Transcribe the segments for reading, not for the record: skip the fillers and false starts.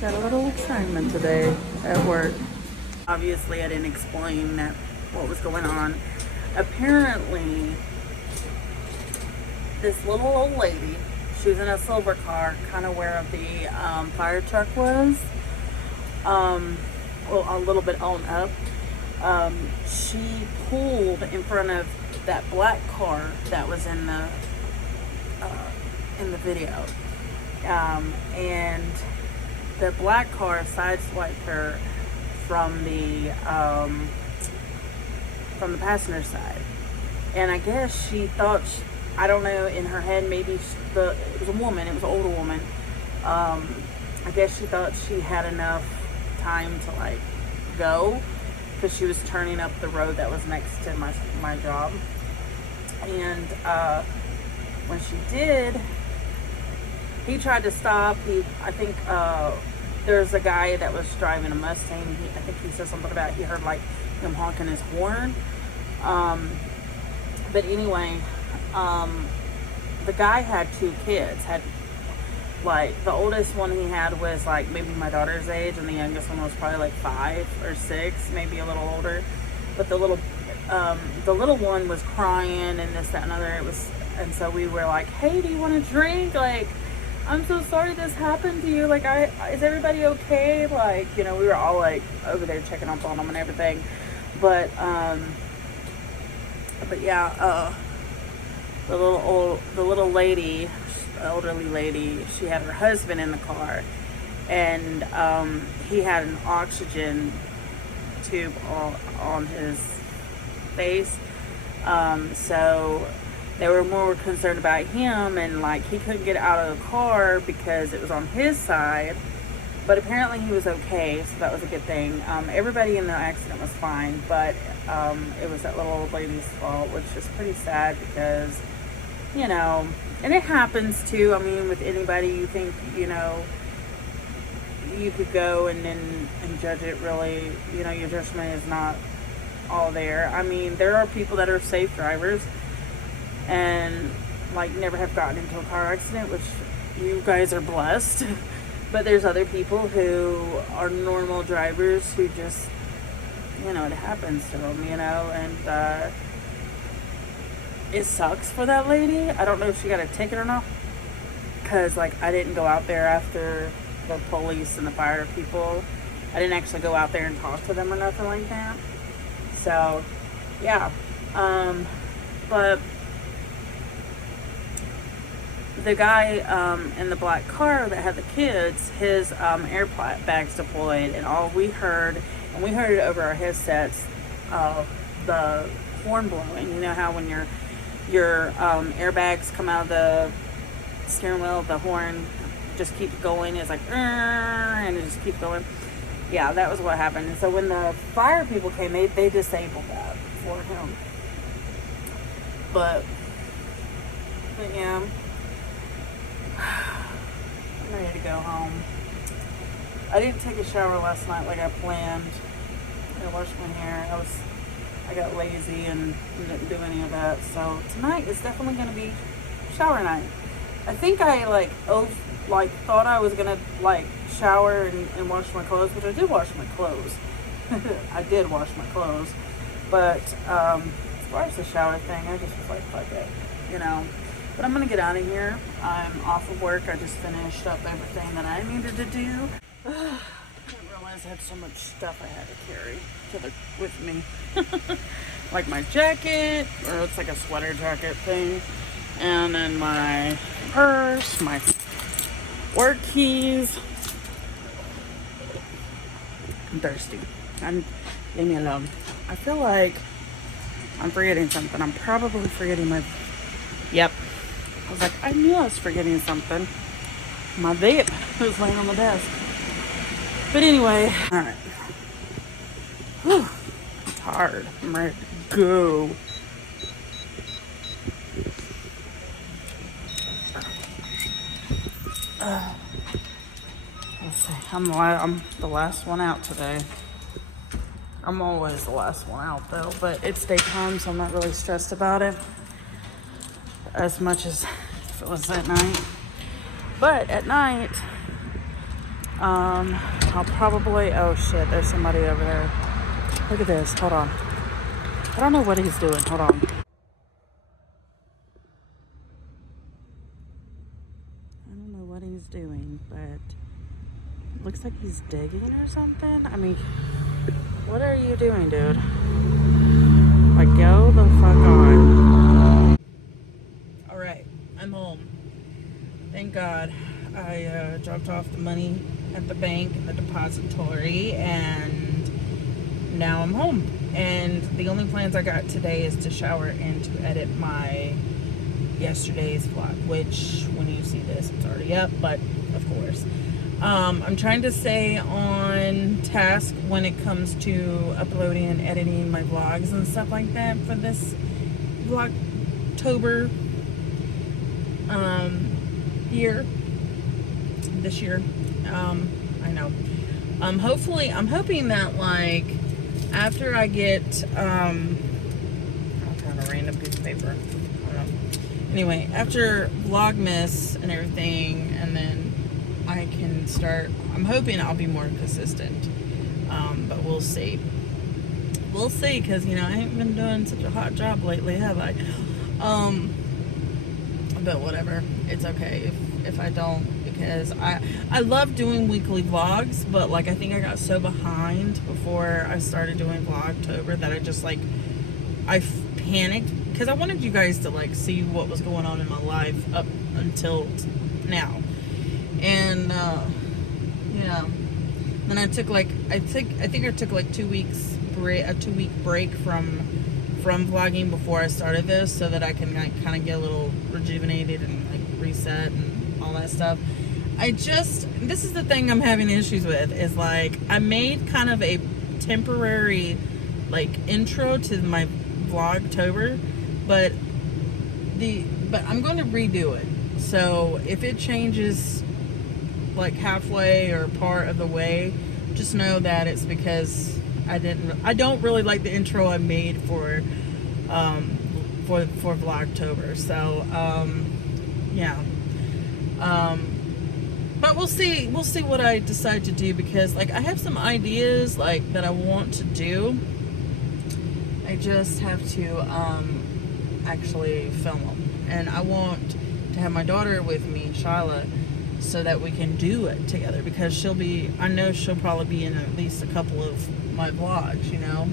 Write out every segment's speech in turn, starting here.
Got a little assignment today at work. Obviously, I didn't explain that what was going on. Apparently, this little old lady, she was in a silver car, kind of where the fire truck was, well, a little bit on up. She pulled in front of that black car that was in the video, and the black car sideswiped her from the passenger side, and I guess she thought I don't know, in her head, maybe it was a woman, it was an older woman. I guess she thought she had enough time to like go, because she was turning up the road that was next to my job, and when she did, he tried to stop. I think there's a guy that was driving a Mustang. I think he said something about he heard like him honking his horn. But anyway, the guy had 2 kids. Had like the oldest one he had was like maybe my daughter's age, and the youngest one was probably like 5 or 6, maybe a little older. But the little one was crying and this, that, and other. And so we were like, "Hey, do you want a drink? Like, I'm so sorry this happened to you. Like, is everybody okay?" Like, you know, we were all like over there checking up on them and everything. But yeah, the little lady, the elderly lady, she had her husband in the car, and he had an oxygen tube on his face. So they were more concerned about him, and like he couldn't get out of the car because it was on his side. But apparently he was okay, so that was a good thing. Everybody in the accident was fine, but it was that little old lady's fault, which is pretty sad because, you know, and it happens too. I mean, with anybody, you think, you know, you could go and judge it really, you know, your judgment is not all there. I mean, there are people that are safe drivers and like never have gotten into a car accident, which you guys are blessed. But there's other people who are normal drivers who just, you know, it happens to them, you know, and it sucks for that lady. I don't know if she got a ticket or not, because like I didn't go out there after the police and the fire people. I didn't actually go out there and talk to them or nothing like that. So yeah, but the guy in the black car that had the kids, his airbags deployed, and all we heard, and we heard it over our headsets, the horn blowing. You know how when your airbags come out of the steering wheel, the horn just keeps going. It's like, and it just keeps going. Yeah, that was what happened. And so when the fire people came, they disabled that for him. But yeah, I'm ready to go home. I didn't take a shower last night like I planned. I washed my hair. I got lazy and didn't do any of that. So tonight is definitely going to be shower night. I think I thought I was gonna like shower and wash my clothes, which I did wash my clothes. I did wash my clothes, but as far as the shower thing, I just was like, fuck it, you know. But I'm gonna get out of here. I'm off of work. I just finished up everything that I needed to do. I didn't realize I had so much stuff I had to carry with me. Like my jacket, or it's like a sweater jacket thing, and then my purse, my work keys. I'm thirsty. Leave me alone. I feel like I'm forgetting something. I'm probably forgetting my... Yep. I was like, I knew I was forgetting something. My vape was laying on the desk. But anyway, all right. Whew. I'm tired. I'm ready to go. Let's see. I'm the last one out today. I'm always the last one out though, but it's daytime, so I'm not really stressed about it as much as if it was at night. But at night, I'll probably, oh shit, there's somebody over there. Look at this, hold on. I don't know what he's doing, hold on. I don't know what he's doing, but it looks like he's digging or something. I mean, what are you doing, dude? Like, go the fuck on. Alright, I'm home. Thank God. I dropped off the money at the bank in the depository, and now I'm home. And the only plans I got today is to shower and to edit my yesterday's vlog, which when you see this it's already up, but of course I'm trying to stay on task when it comes to uploading and editing my vlogs and stuff like that for this VlogTober year. This year. I know. Hopefully, I'm hoping that, like, after I get, I'll find a random piece of paper. I don't know. Anyway, after Vlogmas and everything, and then I can start, I'm hoping I'll be more consistent. But we'll see. We'll see, because, you know, I haven't been doing such a hot job lately, have I? But whatever. It's okay if I don't, because I love doing weekly vlogs, but like I think I got so behind before I started doing VlogTober that I just like I panicked, because I wanted you guys to like see what was going on in my life up until now. And yeah, then I took like I think I took like 2 weeks a 2-week break from vlogging before I started this, so that I can like kind of get a little rejuvenated and like reset and all that stuff. This is the thing I'm having issues with, is like I made kind of a temporary like intro to my VlogTober, but I'm going to redo it. So if it changes like halfway or part of the way, just know that it's because I don't really like the intro I made for VlogTober. So yeah. But we'll see what I decide to do, because like I have some ideas like that I want to do. I just have to actually film them, and I want to have my daughter with me, Shyla, so that we can do it together, because I know she'll probably be in at least a couple of my vlogs, you know.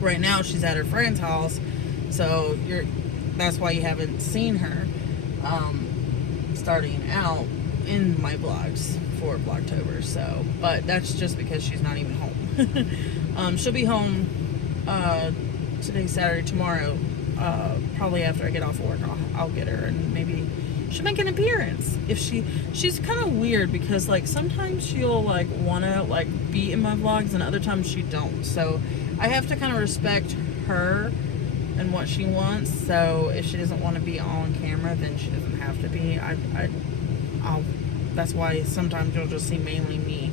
Right now she's at her friend's house, so that's why you haven't seen her starting out in my vlogs for VlogTober. So, but that's just because she's not even home. She'll be home today, Saturday, tomorrow, probably after I get off work. I'll get her, and maybe she'll make an appearance. If she's kind of weird, because like sometimes she'll like wanna like be in my vlogs, and other times she don't. So I have to kind of respect her and what she wants. So if she doesn't want to be on camera, then she doesn't have to be. That's why sometimes you'll just see mainly me,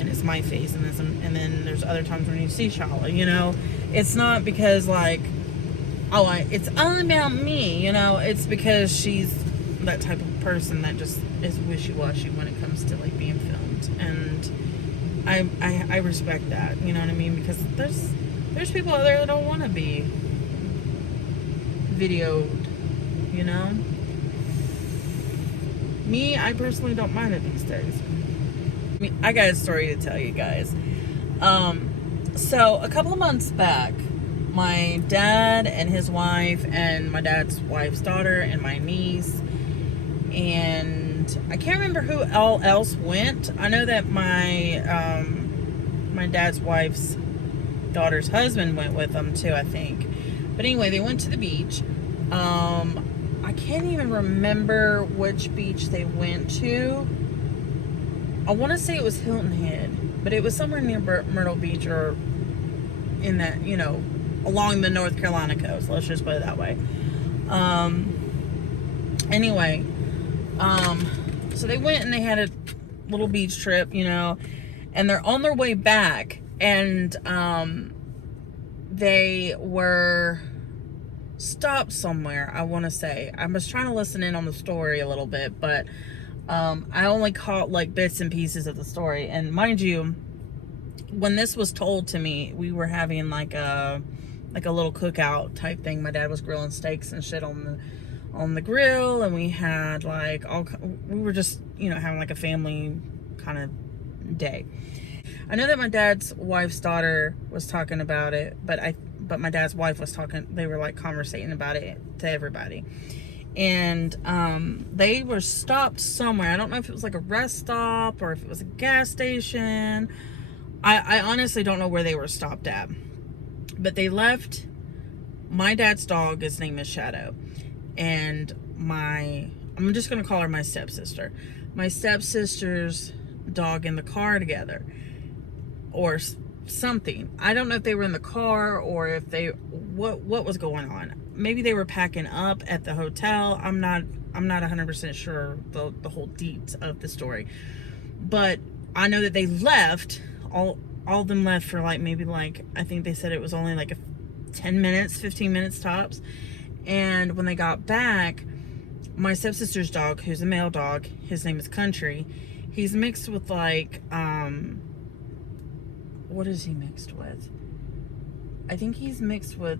and it's my face, and then there's other times when you see Shyla, you know. It's not because like, it's all about me, you know. It's because she's that type of person that just is wishy-washy when it comes to like being filmed, and I respect that, you know what I mean, because there's people out there that don't want to be videoed, you know. Me, I personally don't mind it these days. I mean, I got a story to tell you guys. So a couple of months back, my dad and his wife, and my dad's wife's daughter, and my niece, and I can't remember who all else went. I know that my my dad's wife's daughter's husband went with them too, I think. But anyway, they went to the beach. I can't even remember which beach they went to. I want to say it was Hilton Head, but it was somewhere near Myrtle Beach, or in that, you know, along the North Carolina coast. Let's just put it that way. Anyway, so they went and they had a little beach trip, you know, and they're on their way back, and they were stopped somewhere, I want to say. I was trying to listen in on the story a little bit, but I only caught like bits and pieces of the story, and mind you, when this was told to me, we were having like a little cookout type thing. My dad was grilling steaks and shit on the grill, and we had like we were just, you know, having like a family kind of day. I know that my dad's wife's daughter was talking about it, but my dad's wife was talking, they were like conversating about it to everybody. And they were stopped somewhere. I don't know if it was like a rest stop or if it was a gas station. I honestly don't know where they were stopped at. But they left my dad's dog, his name is Shadow, and I'm just going to call her my stepsister. My stepsister's dog in the car together. Or something. I don't know if they were in the car or if what was going on. Maybe they were packing up at the hotel. I'm not 100% sure the whole deets of the story. But I know that they left, all of them left for like maybe like, I think they said it was only like 10 minutes, 15 minutes tops. And when they got back, my stepsister's dog, who's a male dog, his name is Country. He's mixed with like what is he mixed with? I think he's mixed with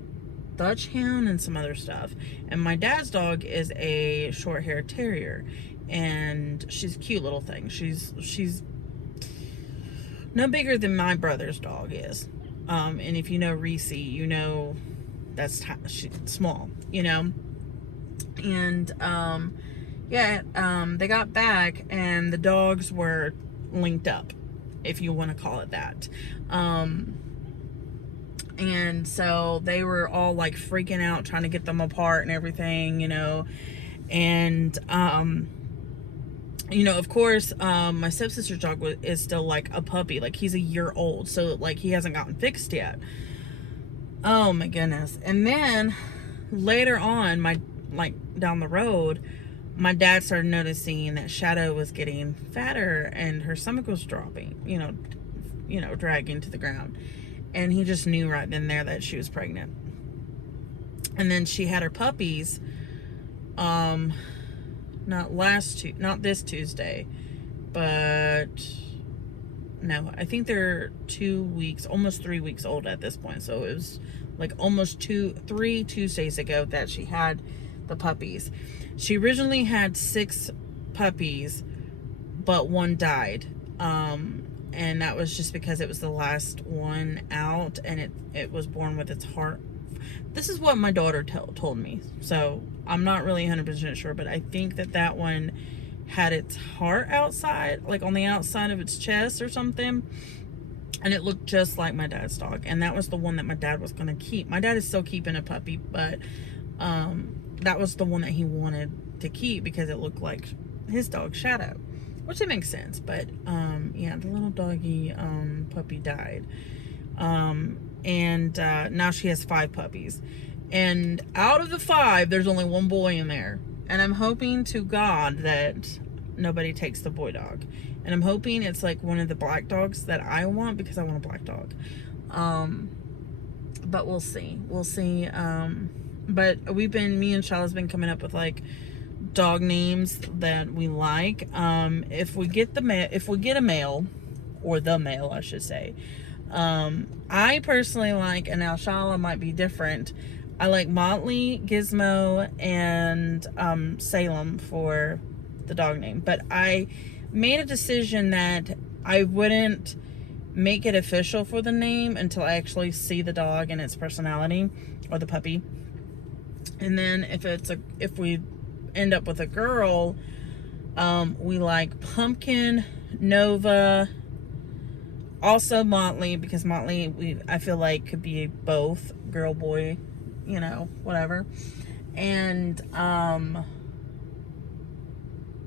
Dutch Hound and some other stuff. And my dad's dog is a short-haired terrier, and she's a cute little thing. She's no bigger than my brother's dog is. And if you know Reese, you know she's small, you know. And they got back, and the dogs were linked up, if you want to call it that. And so they were all like freaking out, trying to get them apart and everything, you know. And you know, of course, my stepsister's dog is still like a puppy, like he's a year old, so like he hasn't gotten fixed yet. Oh my goodness. And then later on, down the road, my dad started noticing that Shadow was getting fatter and her stomach was dropping, you know, dragging to the ground. And he just knew right then and there that she was pregnant. And then she had her puppies, not this Tuesday, but no, I think they're 2 weeks, almost 3 weeks old at this point. So it was like almost 3 Tuesdays ago that she had the puppies. She originally had 6 puppies, but one died. And that was just because it was the last one out, and it was born with its heart. This is what my daughter told me. So I'm not really 100% sure, but I think that one had its heart outside, like on the outside of its chest or something. And it looked just like my dad's dog. And that was the one that my dad was going to keep. My dad is still keeping a puppy, but that was the one that he wanted to keep because it looked like his dog, Shadow. Which it makes sense, but yeah, the little doggy puppy died. And now she has 5 puppies. And out of the 5, there's only 1 boy in there. And I'm hoping to God that nobody takes the boy dog. And I'm hoping it's like one of the black dogs that I want, because I want a black dog. But we'll see. We'll see. But me and Shala's been coming up with like dog names that we like. If we get a male, or the male, I should say. I personally like, and now Shala might be different, I like Motley, Gizmo, and Salem for the dog name. But I made a decision that I wouldn't make it official for the name until I actually see the dog and its personality, or the puppy. And then if we end up with a girl, we like Pumpkin, Nova, also Motley, because Motley I feel like could be both girl, boy, you know, whatever. And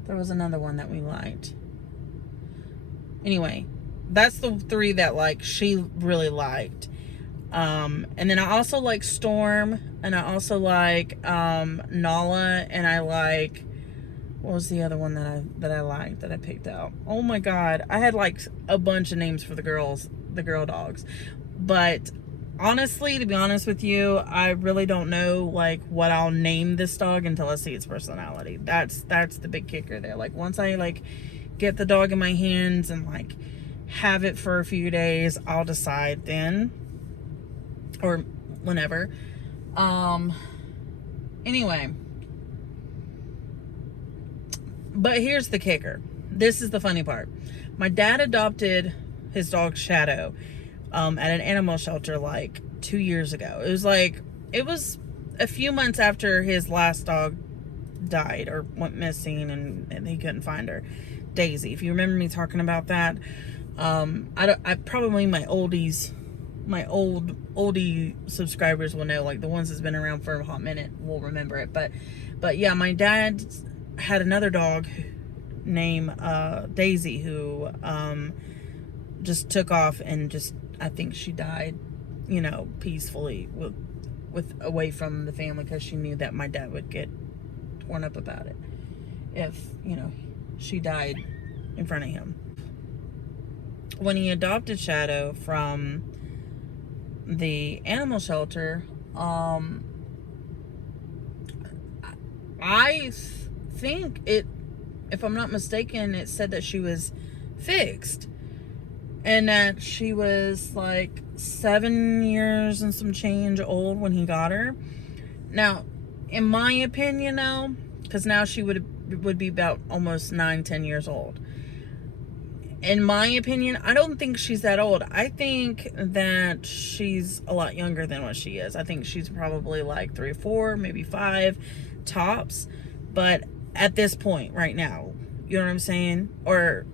there was another one that we liked. Anyway, that's the 3 that like she really liked. And then I also like Storm, and I also like Nala, and I like, what was the other one that I liked, that I picked out? Oh my god, I had like a bunch of names for the girl dogs, but honestly, to be honest with you, I really don't know like what I'll name this dog until I see its personality. That's the big kicker there. Like once I like get the dog in my hands and like have it for a few days, I'll decide then, or whenever. Anyway, but here's the kicker. This is the funny part. My dad adopted his dog Shadow at an animal shelter like 2 years ago. It was a few months after his last dog died or went missing, and he couldn't find her, Daisy. If you remember me talking about that, I probably my oldie subscribers will know, like the ones that's been around for a hot minute will remember it. But yeah, my dad had another dog named Daisy who just took off, and just I think she died, you know, peacefully with away from the family, because she knew that my dad would get torn up about it if, you know, she died in front of him. When he adopted Shadow from the animal shelter, I think it, if I'm not mistaken, it said that she was fixed and that she was like 7 years and some change old when he got her. Now, in my opinion now, because now she would be about almost 9-10 years old. In my opinion, I don't think she's that old. I think that she's a lot younger than what she is. I think she's probably like 3 or 4, maybe 5 tops. But at this point right now, you know what I'm saying? Or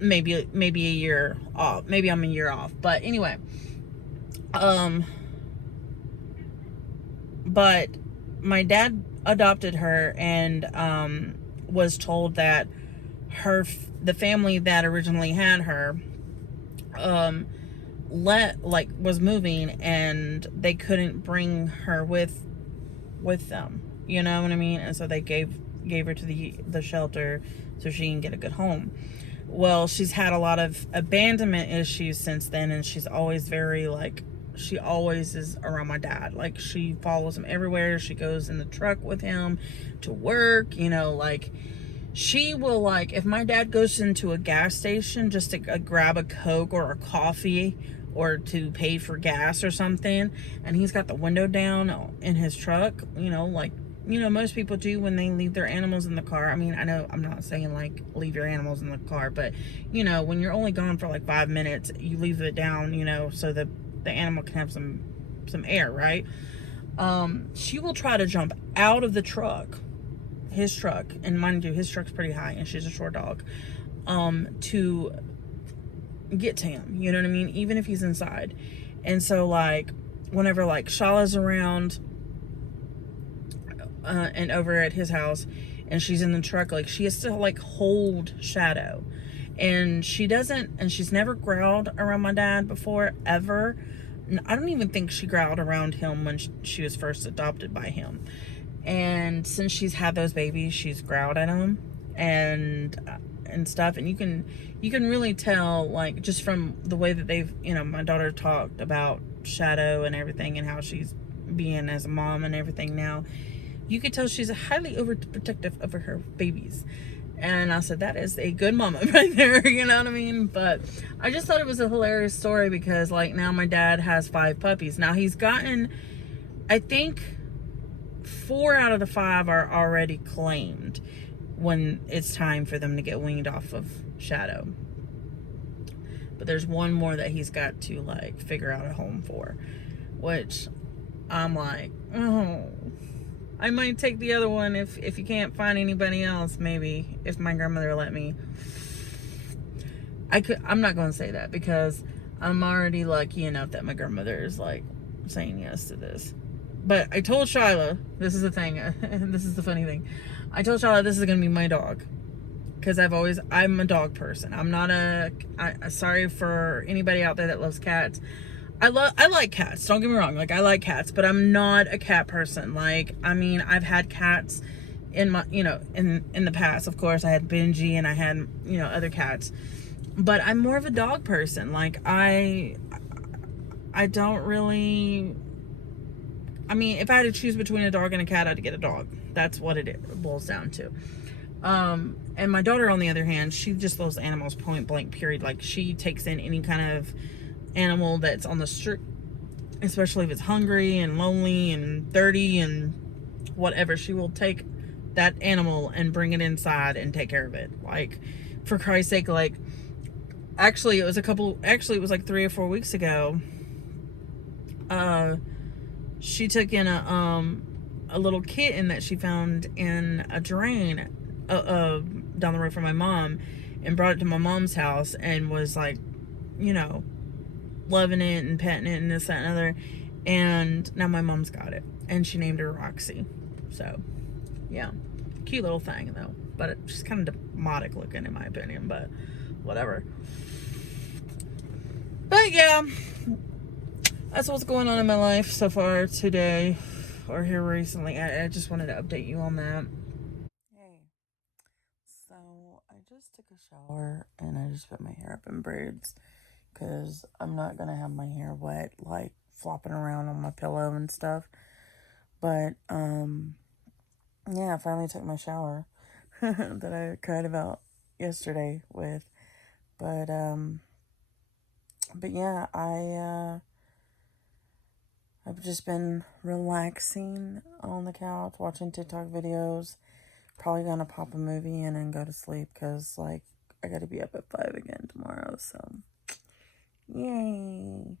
maybe a year off. Maybe I'm a year off. But anyway, but my dad adopted her, and was told that the family that originally had her was moving, and they couldn't bring her with them, you know what I mean? And so they gave her to the shelter so she can get a good home. Well, she's had a lot of abandonment issues since then, and she's always very like, she always is around my dad. Like, she follows him everywhere. She goes in the truck with him to work, you know, like she will, like, if my dad goes into a gas station just to grab a Coke or a coffee or to pay for gas or something, and he's got the window down in his truck, you know, like, you know, most people do when they leave their animals in the car. I mean, I know I'm not saying like leave your animals in the car, but you know, when you're only gone for like 5 minutes, you leave it down, you know, so that the animal can have some air, right? She will try to jump out of the truck, his truck, and mind you, his truck's pretty high and she's a short dog, to get to him, you know what I mean, even if he's inside. And so like whenever like Shala's around and over at his house and she's in the truck, like she has to like hold Shadow, and she's never growled around my dad before, ever. I don't even think she growled around him when she was first adopted by him. And since she's had those babies, she's growled at him and stuff. And you can really tell, like, just from the way that they've, you know, my daughter talked about Shadow and everything and how she's being as a mom and everything now. You could tell she's highly overprotective over her babies. And I said, that is a good mama right there, you know what I mean? But I just thought it was a hilarious story because, like, now my dad has 5 puppies. Now he's gotten, I think 4 out of the 5 are already claimed when it's time for them to get weaned off of Shadow. But there's one more that he's got to, like, figure out a home for, which I'm like, oh, I might take the other one if you can't find anybody else, maybe, if my grandmother let me. I'm not going to say that because I'm already lucky enough that my grandmother is, like, saying yes to this. But I told Shyla, this is the thing, this is the funny thing. I told Shyla this is going to be my dog. Because I'm a dog person. I'm not sorry for anybody out there that loves cats. I like cats, don't get me wrong, like, I like cats, but I'm not a cat person. Like, I mean, I've had cats in my, you know, in the past. Of course, I had Benji and I had, you know, other cats, but I'm more of a dog person. Like, I don't really, I mean, if I had to choose between a dog and a cat, I'd get a dog. That's what it boils down to. And my daughter, on the other hand, she just loves animals, point blank, period. Like, she takes in any kind of animal that's on the street, especially if it's hungry and lonely and dirty and whatever. She will take that animal and bring it inside and take care of it. Like, for Christ's sake, like, actually, it was like 3 or 4 weeks ago. She took in a little kitten that she found in a drain down the road from my mom, and brought it to my mom's house, and was like, you know, loving it and petting it and this, that, and other. And now my mom's got it, and she named her Roxy. So, yeah, cute little thing though, but she's kind of demonic looking in my opinion, but whatever. But yeah, that's what's going on in my life so far today, or here recently. I just wanted to update you on that. Hey, so I just took a shower and I just put my hair up in braids because I'm not gonna have my hair wet, like flopping around on my pillow and stuff. But yeah, I finally took my shower that I cried about yesterday with. But yeah, I've just been relaxing on the couch, watching TikTok videos. Probably gonna pop a movie in and go to sleep because, like, I gotta be up at 5 again tomorrow. So, yay.